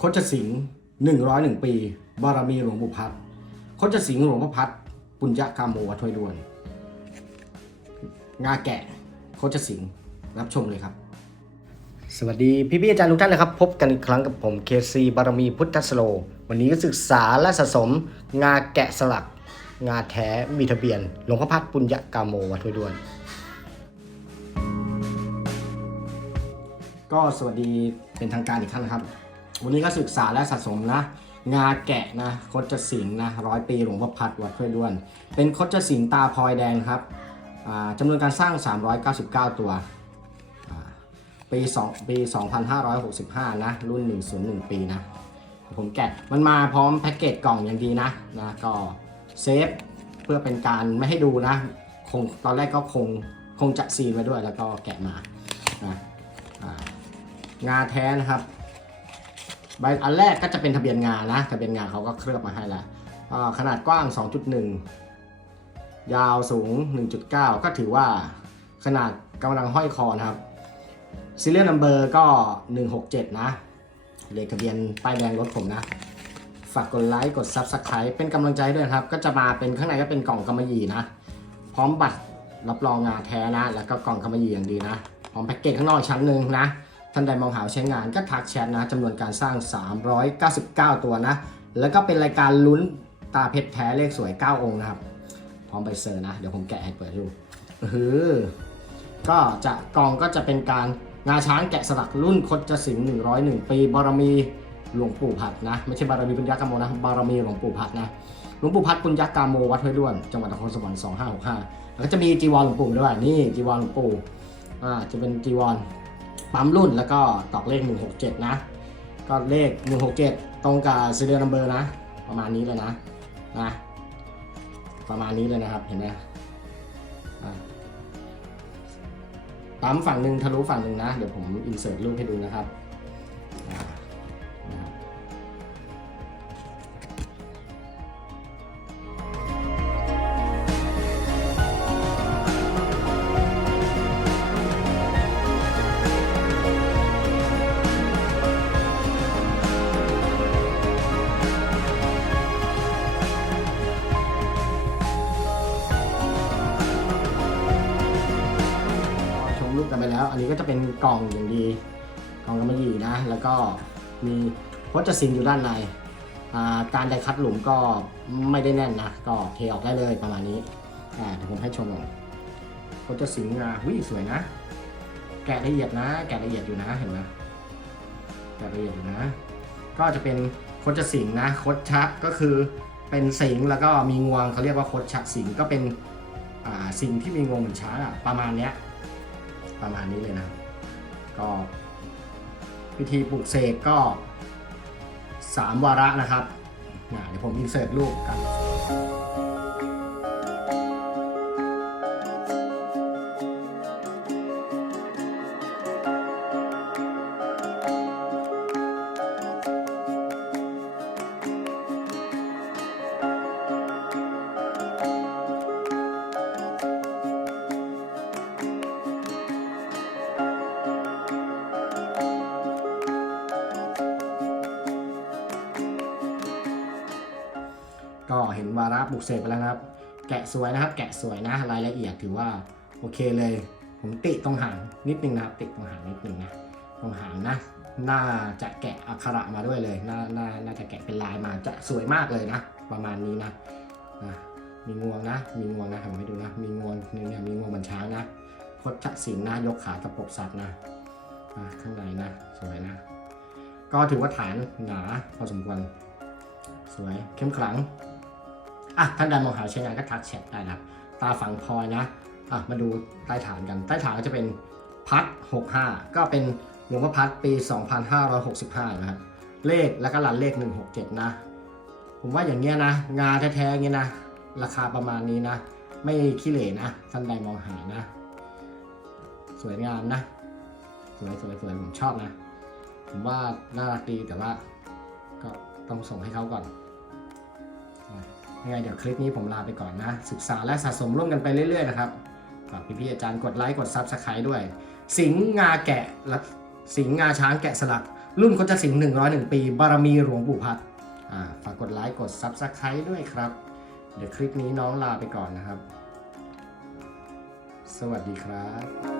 คดชสิงห์หนึ่งร้อยหนึ่งปี บารมีหลวงปู่พัดคดชสิงห์หลวงพ่อพัดปุญญกามโมวัดถ้วยด้วน งาแกะโคชสิงห์รับชมเลยครับ สวัสดีพี่พี่ๆอาจารย์ทุกท่านนะครับ พบกันอีกครั้งกับผมเคซีบารมีพุทธสโล วันนี้ก็ศึกษาและสะสม งาแกะสลัก งาแท้มีทะเบียน หลวงพ่อพัดปุญญกามโมวัดถ้วยด้วน ก็สวัสดีเป็นทางการอีกครั้งนะครับ วันนี้ก็ศึกษาและสะสมนะ งาแกะนะโคจสิงนะร้อยปีหลวงพ่อพัดวัดถ้วยด้วน เป็นโคจสิงตาพลอยแดงครับจำนวนการสร้าง 399 ตัวอ่าปี2ปี 2565 นะ รุ่น 101 ปีนะ ผมแกะมันมาพร้อมแพ็กเกจกล่องอย่างดีนะนะ ก็เซฟเพื่อเป็นการไม่ให้ดูนะ คงตอนแรกก็คงคงจะซีนไว้ด้วยแล้วก็แกะมานะงาแท้นะครับ ใบอันแรกก็จะเป็นทะเบียนงานนะทะเบียนงานเขาก็เคลือบมาให้แล้วขนาดกว้าง 2.1 ยาวสูง 1.9 ก็ถือว่าขนาดกำลังห้อยคอนะครับซีเรียลนัมเบอร์ก็ 167 นะเลขทะเบียนป้ายแดงรถผมนะ ฝากกดไลค์กด Subscribe เป็นกำลังใจด้วยครับ ก็จะมาเป็นข้างในก็เป็นกล่องกำมะหยี่นะ พร้อมบัตรรับรองงานแท้นะ แล้วก็กล่องกำมะหยี่อย่างดีนะ พร้อมแพ็กเกจข้างนอกชั้นหนึ่งนะ ท่านใดมองหาใช้งานก็ทักแชทนะจำนวนการสร้าง 399 ตัวนะ แล้วก็เป็นรายการลุ้นตาเพชรแท้เลขสวย 9 องค์นะครับ พร้อมใบเซอร์นะ เดี๋ยวผมแกะให้เปิดดูอืออก็จะกล่องก็จะเป็นการงาช้างแกะสลักรุ่นคดจสิงห์101ปีบารมีหลวงปู่พัดนะ ไม่ใช่บารมีปุญญากามโมนะบารมีหลวงปู่พัดนะหลวงปู่พัดปุญญากามโมวัดห้วยด้วนจังหวัดนครสวรรค์2565แล้วก็จะมีจีวรหลวงปู่ด้วยนี่จีวรหลวงปู่อ่าจะเป็นจีวร ปั๊มรุ่นแล้วก็ตอกเลข 167 นะ ก็เลข 167 ตรงกับซีเรียลนัมเบอร์นะ ประมาณนี้เลยนะนะ ประมาณนี้เลยนะครับเห็นไหมปั๊มฝั่งหนึ่งทะลุฝั่งหนึ่งนะ เดี๋ยวผมอินเสิร์ตรูปให้ดูนะครับ แล้ว อันนี้ก็จะเป็นกล่องอย่างดีกล่องกำมะหยี่นะ แล้วก็มีพจสินอยู่ด้านในการได้คัดหลุมก็ไม่ได้แน่นนะ ก็เทออกได้เลยประมาณนี้อ่าเดี๋ยวผมให้ชมก่อนพจสินอะวิสวยนะ แกะละเอียดนะ แกะละเอียดอยู่นะเห็นไหมแกะละเอียดอยู่นะ ก็จะเป็นโคชสิงนะโคชชะก็คือเป็นสิงแล้วก็มีงวงเขาเรียกว่าโคชชะสิงก็เป็นสิ่งที่มีงวงเหมือนช้างอะประมาณเนี้ย ประมาณนี้เลยนะก็พิธีปลุกเสกก็ 3 วาระนะครับเดี๋ยวผมอินเสิร์ตรูปกัน ก็เห็นวาระปลุกเสกไปแล้วครับ แกะสวยนะครับ แกะสวยนะรายละเอียดถือว่าโอเคเลย ผมติตรงหางนิดนึงนะครับ ติตรงหางนิดนึงนะตรงหางนะน่าจะแกะอักขระมาด้วยเลยน่าน่าน่าจะแกะเป็นลายมาจะสวยมากเลยนะ ประมาณนี้นะนะมีงวงนะ มีงวงนะผมให้ดูนะ มีงวงเนี่ยมีงวงเหมือนช้างนะพดชักสิงห์นะยกขากระปกสัตว์นะอะข้างในนะ สวยนะ ก็ถือว่าฐานหนาพอสมควร สวยเข้มขลัง อะท่านใดมองหาใช้งานก็ทักแชทได้นะตาฝังพลอยนะอะมาดูใต้ฐานกัน ใต้ฐานก็จะเป็นพัด65 ก็เป็นหลวงพ่อพัดปี 2565 นะครับ เลขแล้วก็หลันเลข 167 นะ ผมว่าอย่างเงี้ยนะ งาแท้ๆอย่างเงี้ยนะ ราคาประมาณนี้นะ ไม่ขี้เหร่นะ ท่านใดมองหานะ สวยงามนะ สวยสวยสวยผมชอบนะ ผมว่าน่ารักดีแต่ว่าก็ต้องส่งให้เขาก่อน ยังไงเดี๋ยวคลิปนี้ผมลาไปก่อนนะ ศึกษาและสะสมร่วมกันไปเรื่อยๆนะครับฝากพี่ๆอาจารย์กดไลค์กดซับสไครต์ด้วย สิงงาแกะสิงงาช้างแกะสลัก รุ่นเขาจะสิง101 ปี บารมีหลวงปู่พัดฝากกดไลค์กดซับสไครต์ด้วยครับ เดี๋ยวคลิปนี้น้องลาไปก่อนนะครับ สวัสดีครับ